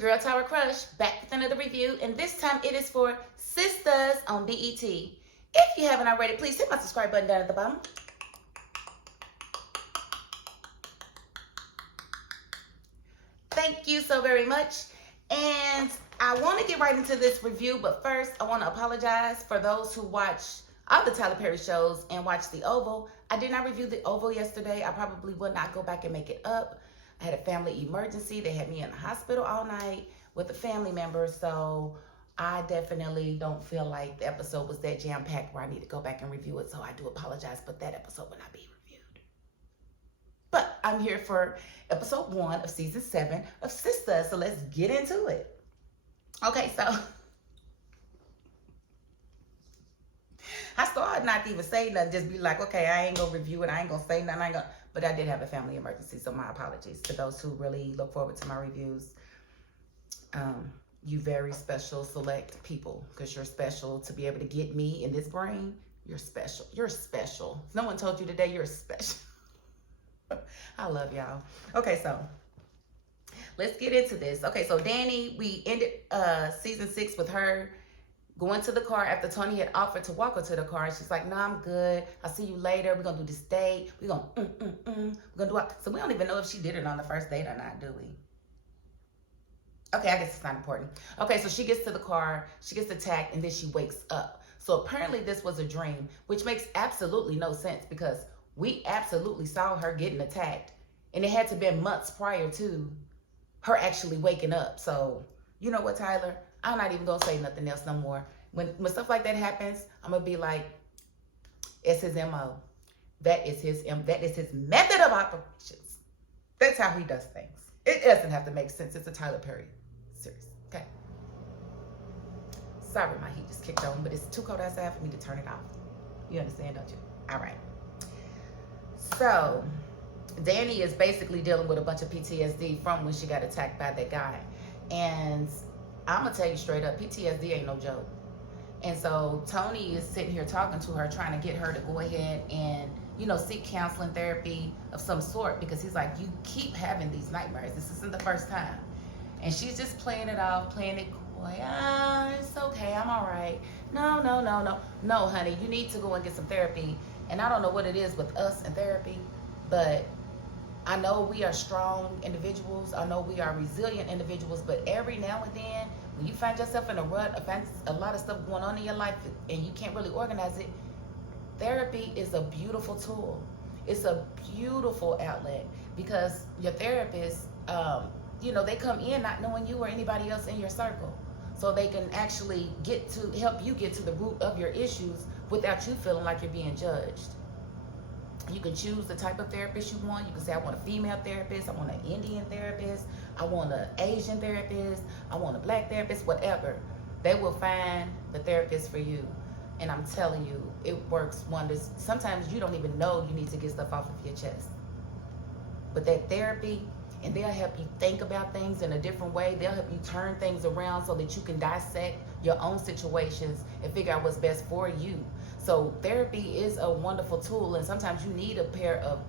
your girl Tower Crush, back with another review, and this time it is for Sistas on BET. If you haven't already, please hit my subscribe button down at the bottom. Thank you so very much. And I want to get right into this review, but first I want to apologize for those who watch all the Tyler Perry shows and watch The Oval. I did not review The Oval yesterday. I probably will not go back and make it up. I had a family emergency. They had me in the hospital all night with a family member, so I definitely don't feel like the episode was that jam-packed where I need to go back and review it, so I do apologize, but that episode will not be reviewed. But I'm here for episode 1 of season 7 of Sistas, so let's get into it. Okay, so I started not to even say nothing, just be like, okay, I ain't gonna review it, I ain't gonna say nothing, but I did have a family emergency, so my apologies to those who really look forward to my reviews. You very special select people, because you're special to be able to get me in this brain. You're special. You're special. If no one told you today, you're special. I love y'all. Okay, so let's get into this. Okay, so Dani, we ended season 6 with her going to the car after Tony had offered to walk her to the car. And she's like, no, I'm good. I'll see you later. We're going to do this date. We're going to, We're going to do it. So we don't even know if she did it on the first date or not, do we? Okay, I guess it's not important. Okay, so she gets to the car, she gets attacked, and then she wakes up. So apparently this was a dream, which makes absolutely no sense because we absolutely saw her getting attacked. And it had to have been months prior to her actually waking up. So, you know what, Tyler? I'm not even gonna say nothing else no more. When stuff like that happens, I'm gonna be like, it's his MO. That is his method of operations. That's how he does things. It doesn't have to make sense. It's a Tyler Perry series. Okay. Sorry, my heat just kicked on, but it's too cold outside for me to turn it off. You understand, don't you? All right. So, Dani is basically dealing with a bunch of PTSD from when she got attacked by that guy. And I'm going to tell you straight up, PTSD ain't no joke. And so Tony is sitting here talking to her, trying to get her to go ahead and, you know, seek counseling therapy of some sort, because he's like, you keep having these nightmares. This isn't the first time. And she's just playing it off, playing it coy. It's okay. I'm all right. No, honey, you need to go and get some therapy. And I don't know what it is with us and therapy, but I know we are strong individuals. I know we are resilient individuals, but every now and then, when you find yourself in a rut, find a lot of stuff going on in your life and you can't really organize it, therapy is a beautiful tool. It's a beautiful outlet, because your therapist, you know, they come in not knowing you or anybody else in your circle. So they can actually help you get to the root of your issues without you feeling like you're being judged. You can choose the type of therapist you want. You can say, I want a female therapist, I want an Indian therapist, I want an Asian therapist, I want a black therapist, whatever. They will find the therapist for you. And I'm telling you, it works wonders. Sometimes you don't even know you need to get stuff off of your chest. But that therapy, and they'll help you think about things in a different way. They'll help you turn things around so that you can dissect your own situations and figure out what's best for you. So therapy is a wonderful tool, and sometimes you need a pair of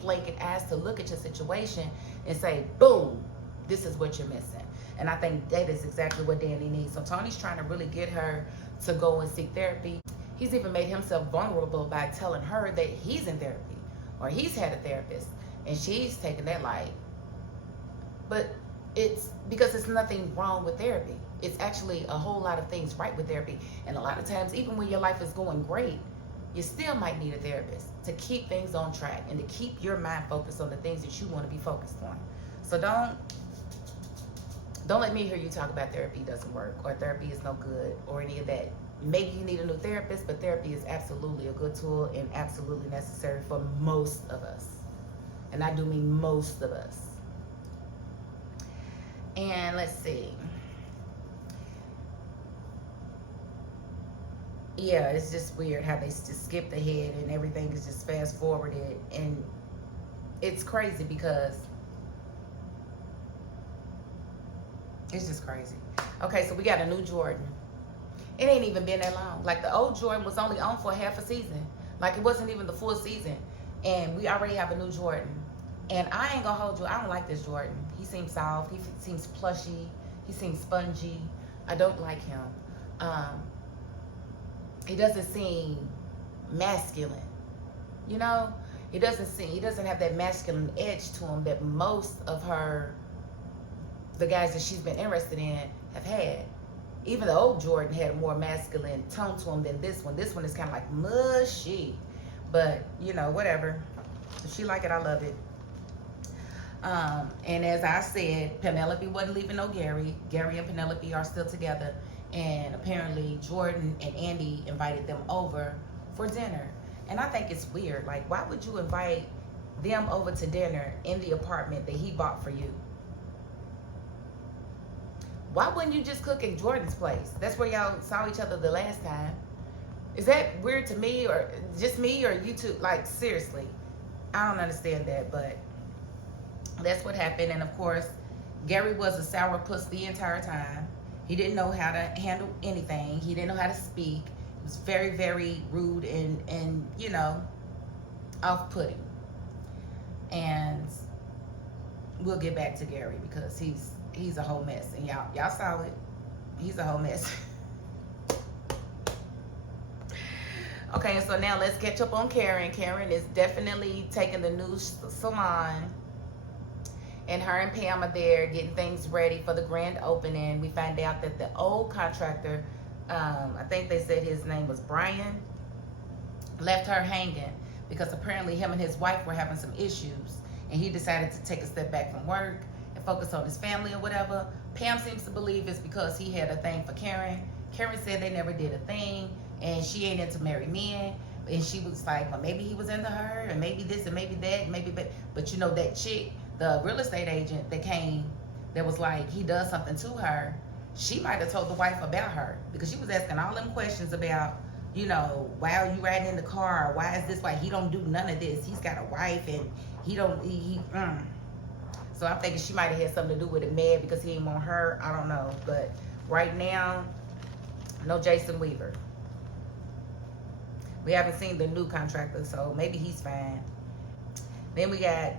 blanket eyes to look at your situation and say, boom, this is what you're missing. And I think that is exactly what Dani needs. So Tony's trying to really get her to go and seek therapy. He's even made himself vulnerable by telling her that he's in therapy or he's had a therapist, and she's taking that like, but it's because it's nothing wrong with therapy. It's actually a whole lot of things right with therapy. And a lot of times, even when your life is going great, you still might need a therapist to keep things on track and to keep your mind focused on the things that you want to be focused on. So don't let me hear you talk about therapy doesn't work or therapy is no good or any of that. Maybe you need a new therapist, but therapy is absolutely a good tool and absolutely necessary for most of us. And I do mean most of us. And let's see. Yeah, it's just weird how they just skipped ahead and everything is just fast forwarded. And it's crazy because it's just crazy. Okay, so we got a new Jordan. It ain't even been that long. Like, the old Jordan was only on for half a season. Like, it wasn't even the full season. And we already have a new Jordan. And I ain't gonna hold you, I don't like this Jordan. He seems soft, he seems plushy. He seems spongy. I don't like him. Um, he doesn't seem masculine. You know, he doesn't have that masculine edge to him that most of the guys that she's been interested in have had. Even the old Jordan had a more masculine tone to him than this one. This one is kind of like mushy. But, you know, whatever. If she like it, I love it. And as I said, Penelope wasn't leaving no Gary. Gary and Penelope are still together. And apparently Jordan and Andi invited them over for dinner. And I think it's weird. Like, why would you invite them over to dinner in the apartment that he bought for you? Why wouldn't you just cook at Jordan's place? That's where y'all saw each other the last time. Is that weird to me, or just me, or you two? Like, seriously, I don't understand that, but that's what happened. And of course, Gary was a sourpuss the entire time. He didn't know how to handle anything. He didn't know how to speak. He was very, very rude and you know, off-putting. And we'll get back to Gary because he's a whole mess, and y'all saw it. He's a whole mess. Okay, so now let's catch up on Karen. Karen is definitely taking the new salon, and her and Pam are there getting things ready for the grand opening. We find out that the old contractor, I think they said his name was Brian, left her hanging because apparently him and his wife were having some issues, and he decided to take a step back from work and focus on his family or whatever. Pam seems to believe it's because he had a thing for Karen. Karen said they never did a thing, and she ain't into married men. And she was like, well, maybe he was into her, and maybe this, and maybe that, and maybe but you know, that chick, the real estate agent that came, that was like, he does something to her, she might have told the wife about her, because she was asking all them questions about, you know, why are you riding in the car? Why is this? Why he don't do none of this? He's got a wife, and he don't. So I'm thinking she might have had something to do with it, mad because he ain't want her. I don't know, but right now, no Jason Weaver. We haven't seen the new contractor, so maybe he's fine. Then we got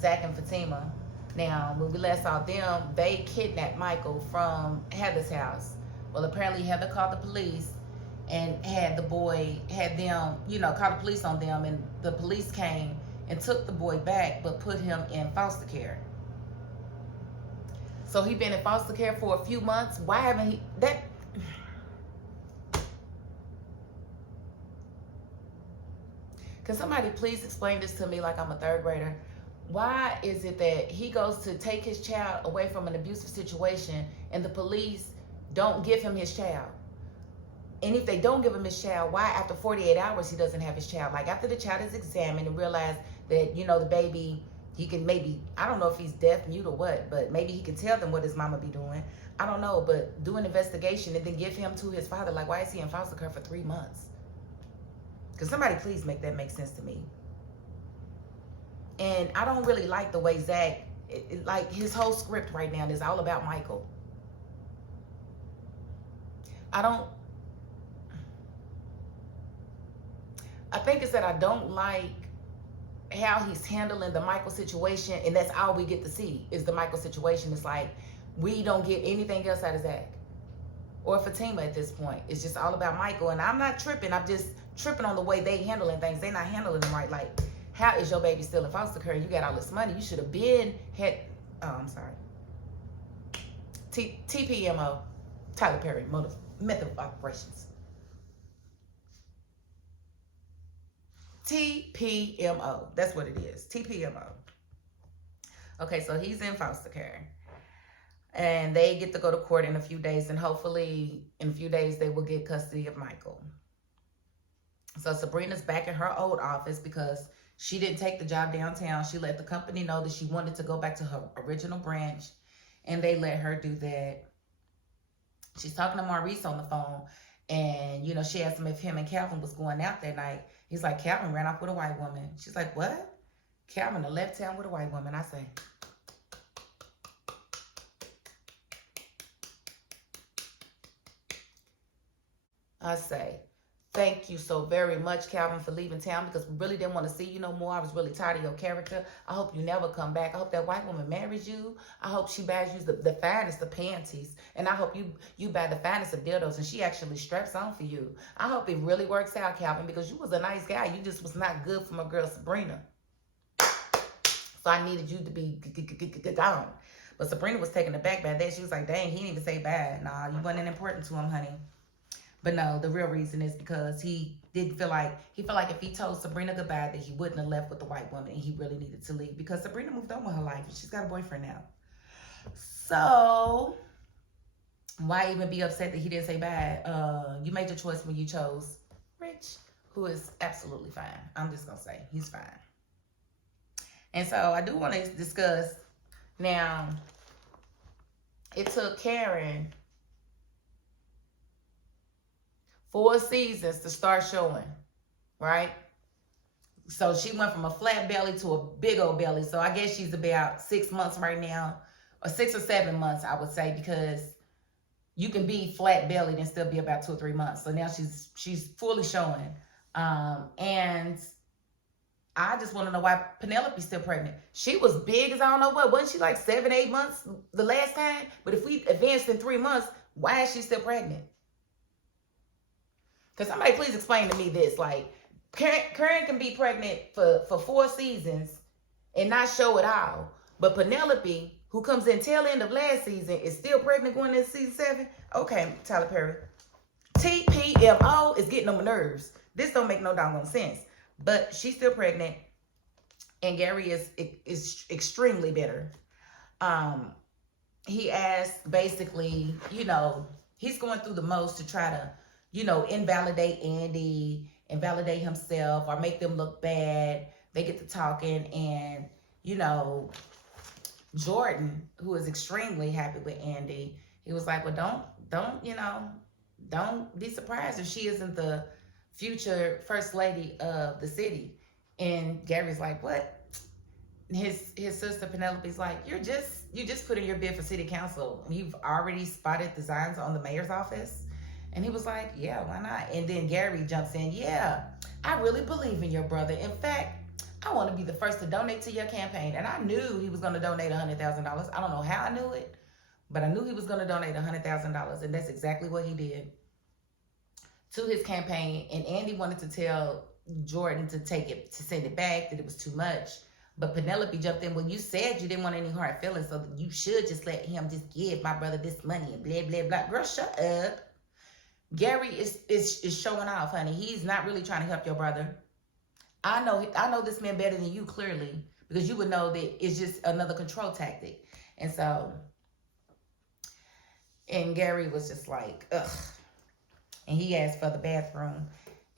Zack and Fatima. Now, when we last saw them, they kidnapped Michael from Heather's house. Well, apparently Heather called the police and had them, you know, called the police on them, and the police came and took the boy back, but put him in foster care. So he been in foster care for a few months. Why haven't he? Can somebody please explain this to me like I'm a third grader? Why is it that he goes to take his child away from an abusive situation and the police don't give him his child? And if they don't give him his child, why after 48 hours he doesn't have his child? Like after the child is examined and realized that, you know, the baby, he can maybe, I don't know if he's deaf, mute, or what, but maybe he can tell them what his mama be doing. I don't know, but do an investigation and then give him to his father. Like, why is he in foster care for 3 months? Because somebody please make that make sense to me. And I don't really like the way Zack, like his whole script right now is all about Michael. I think it's that I don't like how he's handling the Michael situation, and that's all we get to see is the Michael situation. It's like we don't get anything else out of Zack or Fatima at this point. It's just all about Michael, and I'm not tripping. I'm just tripping on the way they handling things. They're not handling them right. Like, how is your baby still in foster care? You got all this money. You should have been had. Oh, I'm sorry. TPMO, Tyler Perry Method of Operations. TPMO. That's what it is. TPMO. Okay, so he's in foster care. And they get to go to court in a few days. And hopefully in a few days they will get custody of Michael. So Sabrina's back in her old office because she didn't take the job downtown. She let the company know that she wanted to go back to her original branch. And they let her do that. She's talking to Maurice on the phone. And, you know, she asked him if him and Calvin was going out that night. He's like, Calvin ran off with a white woman. She's like, what? Calvin left town with a white woman. I say, Thank you so very much, Calvin, for leaving town because we really didn't want to see you no more. I was really tired of your character. I hope you never come back. I hope that white woman marries you. I hope she buys you the finest of panties. And I hope you buy the finest of dildos and she actually straps on for you. I hope it really works out, Calvin, because you was a nice guy. You just was not good for my girl, Sabrina. So I needed you to be gone. But Sabrina was taken aback by that. She was like, dang, he didn't even say bye. Nah, you wasn't important to him, honey. But no, the real reason is because he felt like if he told Sabrina goodbye that he wouldn't have left with the white woman and he really needed to leave because Sabrina moved on with her life and she's got a boyfriend now. So why even be upset that he didn't say bye? You made your choice when you chose Rich, who is absolutely fine. I'm just gonna say he's fine. And so I do want to discuss now. It took Karen 4 seasons to start showing, right? So she went from a flat belly to a big old belly. So I guess she's about 6 months right now, or 6 or 7 months, I would say, because you can be flat bellied and still be about 2 or 3 months. So now she's fully showing. And I just want to know why Penelope's still pregnant. She was big as I don't know what. Wasn't she like 7, 8 months the last time? But if we advanced in 3 months, why is she still pregnant? Because somebody please explain to me this. Like, Karen can be pregnant for 4 seasons and not show it all. But Penelope, who comes in tail end of last season, is still pregnant going into season 7? Okay, Tyler Perry. TPMO is getting on my nerves. This don't make no doggone sense. But she's still pregnant. And Gary is extremely bitter. He asked basically, he's going through the most to try to invalidate Andi, invalidate himself, or make them look bad. They get to talking, and, Jordan, who is extremely happy with Andi, he was like, well, don't be surprised if she isn't the future first lady of the city. And Gary's like, what? His sister Penelope's like, you just put in your bid for city council. You've already spotted designs on the mayor's office. And he was like, yeah, why not? And then Gary jumps in, yeah, I really believe in your brother. In fact, I want to be the first to donate to your campaign. And I knew he was going to donate $100,000. I don't know how I knew it, but I knew he was going to donate $100,000. And that's exactly what he did to his campaign. And Andi wanted to tell Jordan to send it back, that it was too much. But Penelope jumped in, well, you said you didn't want any hard feelings, so you should just let him just give my brother this money and blah, blah, blah. Girl, shut up. Gary is showing off, honey. He's not really trying to help your brother. I know this man better than you, clearly, because you would know that it's just another control tactic. And so, and Gary was just like, ugh. And he asked for the bathroom.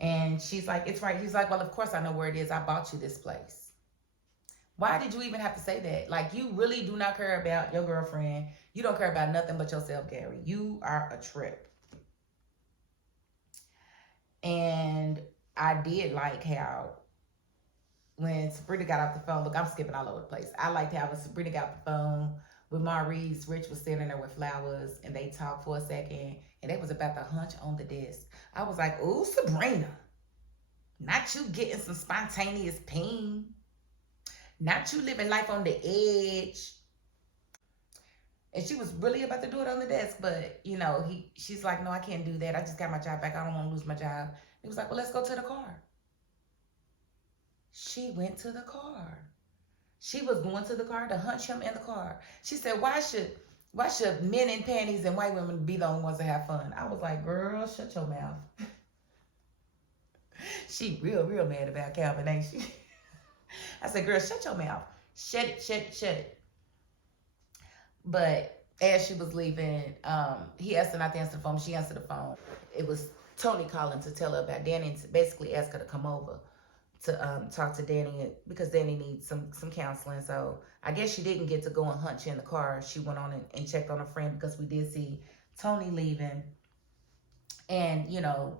And she's like, it's right. He's like, well, of course I know where it is. I bought you this place. Why did you even have to say that? Like, you really do not care about your girlfriend. You don't care about nothing but yourself, Gary. You are a trip. And I did like how when Sabrina got off the phone, look, I'm skipping all over the place. I liked how when Sabrina got off the phone with Maurice, Rich was sitting there with flowers, and they talked for a second, and they was about to hunch on the desk. I was like, ooh, Sabrina, not you getting some spontaneous pain, not you living life on the edge. And she was really about to do it on the desk, but, she's like, no, I can't do that. I just got my job back. I don't want to lose my job. He was like, well, let's go to the car. She went to the car. She was going to the car to hunch him in the car. She said, why should men in panties and white women be the only ones that have fun? I was like, girl, shut your mouth. She real mad about Calvin, ain't she? I said, girl, shut your mouth. Shut it. But as she was leaving, he asked her not to answer the phone. She answered the phone. It was Tony calling to tell her about Dani and to basically ask her to come over to talk to Dani because Dani needs some counseling. So I guess she didn't get to go and hunch in the car. She went on and checked on her friend because we did see Tony leaving and,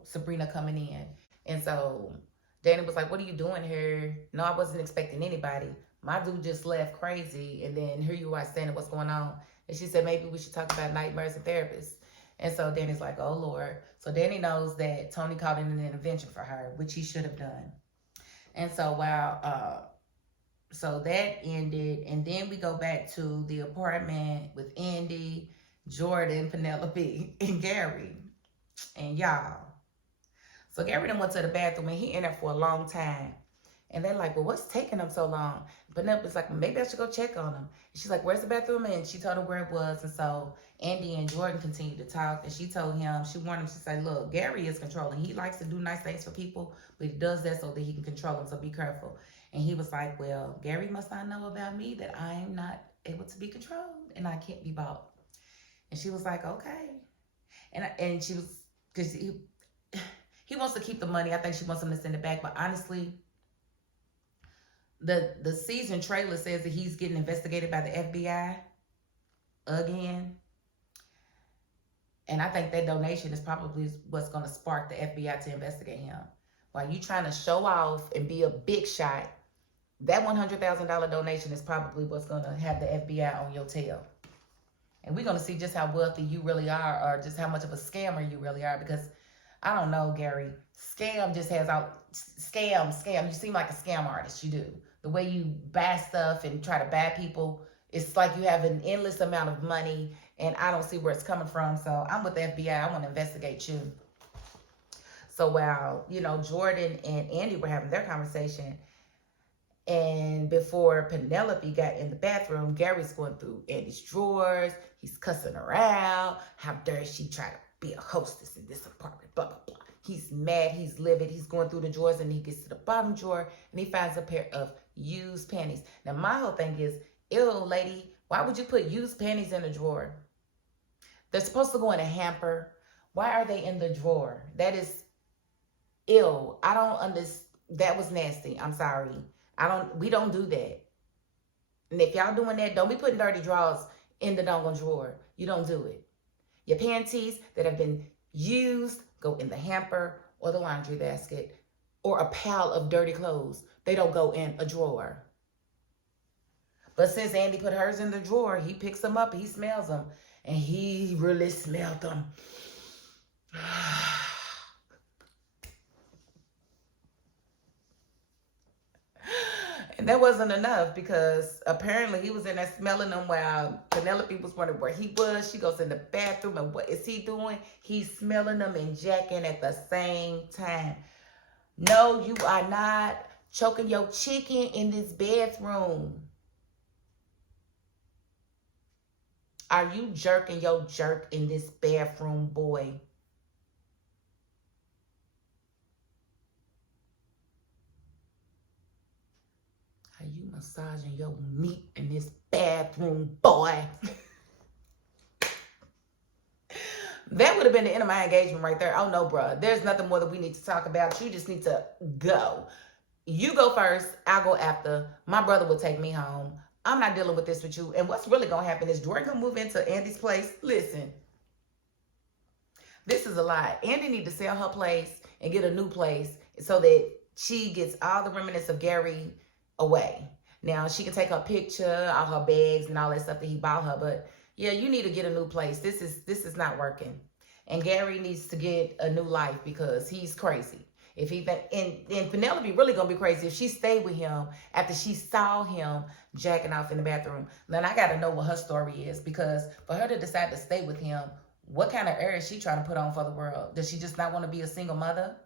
Sabrina coming in. And so Dani was like, what are you doing here? No, I wasn't expecting anybody. My dude just left crazy, and then here you are saying what's going on. And she said, maybe we should talk about nightmares and therapists. And so Dani's like, oh, Lord. So Dani knows that Tony called in an intervention for her, which he should have done. And so while, so that ended. And then we go back to the apartment with Andi, Jordan, Penelope, and Gary. And y'all. So Gary done went to the bathroom and he in there for a long time. And they're like, well, what's taking him so long? Penelope's like, well, maybe I should go check on him. And she's like, where's the bathroom? And she told him where it was. And so Andi and Jordan continued to talk. And she told him, she warned him, she said, look, Gary is controlling. He likes to do nice things for people, but he does that so that he can control them. So be careful. And he was like, well, Gary must not know about me that I am not able to be controlled and I can't be bought. And she was like, okay. And she was, because he wants to keep the money. I think she wants him to send it back. But honestly, the season trailer says that he's getting investigated by the FBI again. And I think that donation is probably what's going to spark the FBI to investigate him. While you trying to show off and be a big shot, that $100,000 donation is probably what's going to have the FBI on your tail. And we're going to see just how wealthy you really are, or just how much of a scammer you really are. Because, I don't know, Gary, scam just has out, scam. You seem like a scam artist, you do. The way you buy stuff and try to buy people, it's like you have an endless amount of money, and I don't see where it's coming from. So I'm with the FBI. I want to investigate you. So while, you know, Jordan and Andi were having their conversation, and before Penelope got in the bathroom, Gary's going through Andi's drawers. He's cussing her out. How dare she try to be a hostess in this apartment, blah, blah, blah. He's mad. He's livid. He's going through the drawers, and he gets to the bottom drawer, and he finds a pair of used panties. Now, my whole thing is, ew, lady, why would you put used panties in a drawer? They're supposed to go in a hamper. Why are they in the drawer? That is ill. I don't understand. That was nasty. I'm sorry. We don't do that. And if y'all doing that, don't be putting dirty drawers in the doggone drawer. You don't do it. Your panties that have been used go in the hamper or the laundry basket, or a pile of dirty clothes. They don't go in a drawer. But since Andi put hers in the drawer, he picks them up, he smells them, and he really smelled them. And that wasn't enough, because apparently he was in there smelling them while Penelope was wondering where he was. She goes in the bathroom, and what is he doing? He's smelling them and jacking at the same time. No, you are not choking your chicken in this bathroom. Are you jerking your jerk in this bathroom, boy? Are you massaging your meat in this bathroom, boy? That would have been the end of my engagement right there. Oh, no, bruh. There's nothing more that we need to talk about. You just need to go. You go first. I'll go after. My brother will take me home. I'm not dealing with this with you. And what's really going to happen is Jordan going to move into Andi's place. Listen, this is a lie. Andi need to sell her place and get a new place so that she gets all the remnants of Gary away. Now, she can take her picture, all her bags, and all that stuff that he bought her. But, yeah, you need to get a new place. This is not working. And Gary needs to get a new life because he's crazy. If he and Penelope really gonna be crazy if she stayed with him after she saw him jacking off in the bathroom. Then I gotta know what her story is, because for her to decide to stay with him, what kind of air is she trying to put on for the world? Does she just not want to be a single mother?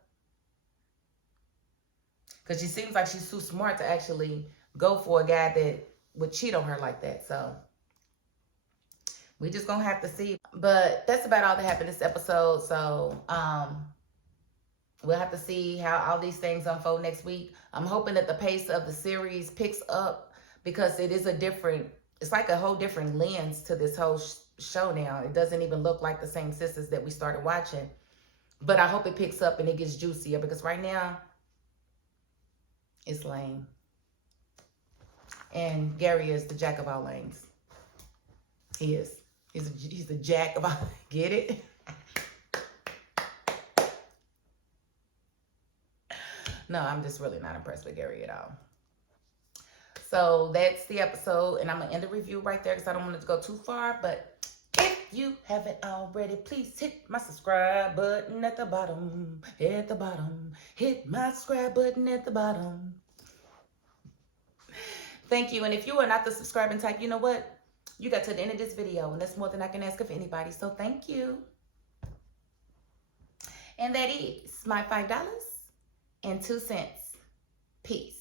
Because she seems like she's too smart to actually go for a guy that would cheat on her like that. So we just gonna have to see. But that's about all that happened this episode. So we'll have to see how all these things unfold next week. I'm hoping that the pace of the series picks up, because it is it's like a whole different lens to this whole show now. It doesn't even look like the same Sistas that we started watching. But I hope it picks up and it gets juicier, because right now, it's lame. And Gary is the jack of all lanes. He is. He's the jack of all. Get it? No, I'm just really not impressed with Gary at all. So that's the episode, and I'm going to end the review right there because I don't want it to go too far. But if you haven't already, please hit my subscribe button at the bottom. At the bottom. Hit my subscribe button at the bottom. Thank you. And if you are not the subscribing type, you know what? You got to the end of this video, and that's more than I can ask of anybody. So thank you. And that is my $5.02. Peace.